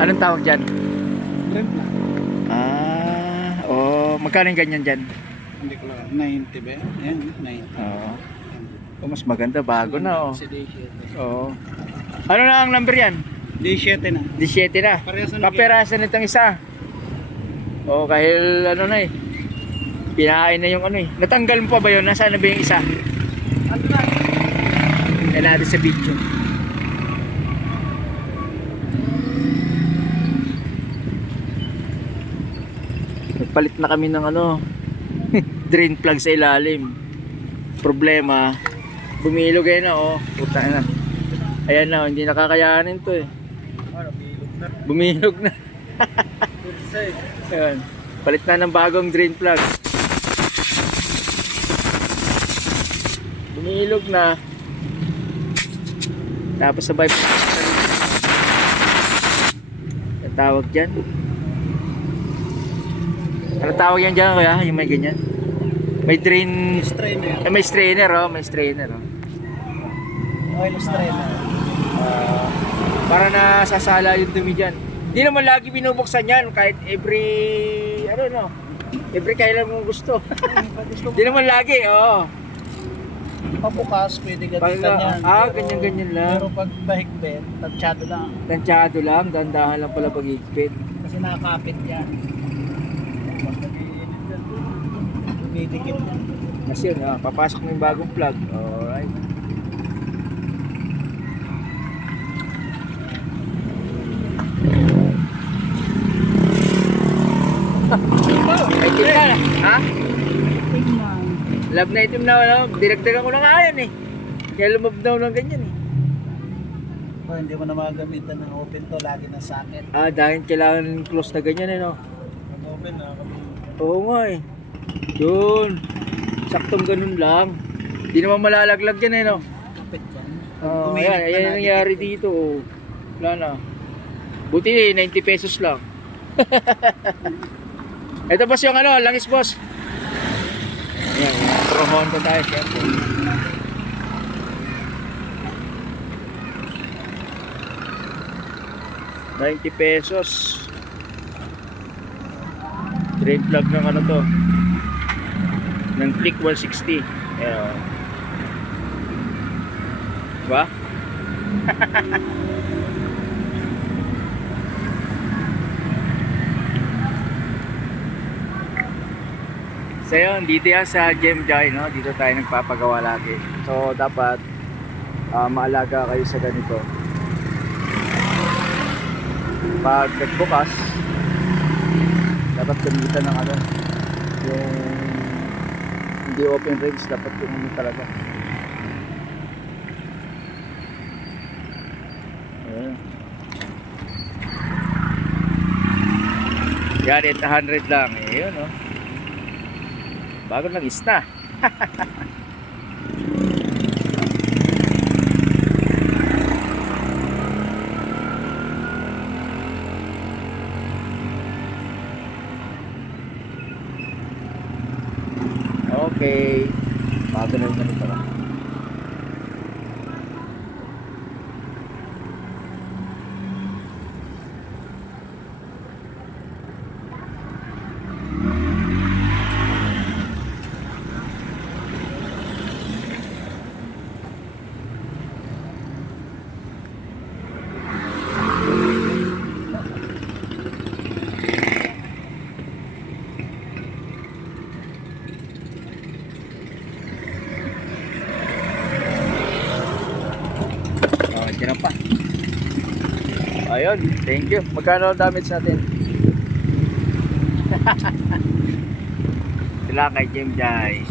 Anong tawag dyan? Rent na. Ah, oh, magkano yung ganyan dyan? Hindi ko lang. 90 ba? Yan, 90. Oo. Oh, mas maganda, bago na oh. Si D7. Oo. Ano na ang number yan? D7 na. 17 na. Kaperasan nitong isa. Oo, kahil ano na eh. Pinahain na yung ano eh. Natanggal mo pa ba yun? Nasaan na ba yung isa? Ano na? Natin sa video. Nagpalit na kami ng ano, drain plug sa ilalim. Problema, bumilog ayun na oh. Puta na. Ayan na, hindi nakakayanin to eh. Bumilog na. Ayan. Palit na ng bagong drain plug. Bumilog na. Tapos sabay tawag dyan. Ano tawag yan dyan kuya? Yung may ganyan? May drain... Strainer. Eh, may strainer oh. May strainer oh. Oil strainer. Ah, para na sasala yung dumi dyan. Hindi naman lagi binubuksan yan kahit every ano no. Every kailan mo gusto. Hindi naman lagi, oo. Pabukas, pwede na- yan. ah, Pero- ganyan-ganyan lang. Pero pag bahigpit, tansyado lang. Tansyado lang, dandahan lang pala pag higpit. Kasi nakakapit yan. Dumidikit yan. Kasi yun, ah, papasok na yung bagong plug. Alright. Ay, itim na. Ha? Love na itim na, ano? Dinagdagan ko na nga yan eh. Kaya lumab daw ng ganyan eh. Oh, hindi mo na magagamitan ng open to, lagi na socket. Ah, dahil kailangan close na ganyan eh, no? Pag open na kami. Oo nga eh. Yun. Saktong ganun lang. Di naman malalaglag yan eh, no? Kapit yan. Oh, ayan, ayan ang nangyari dito. oh. Wala na. Buti eh, 90 pesos lang. Ito boss yung ano, langis boss. Ayan, pro Honda tayo. Siyempre. $90 pesos. Drain plug ng ano to. Ng Click 160. Ayan. Diba? So yun, dito yan sa Gem Joy, no? Dito tayo nagpapagawa lagi. So dapat ah, maalaga kayo sa ganito. Pag nagbukas, dapat gamitan ng ano, yung hindi open range, dapat yung ano talaga. Ayan. Yan, 800 lang. Eh, yun, oh. Bago lang okay. Bago na rin ito. Oh, dyan pa. Ayun, thank you. Magkano damage natin? Sila kay Jim Jai.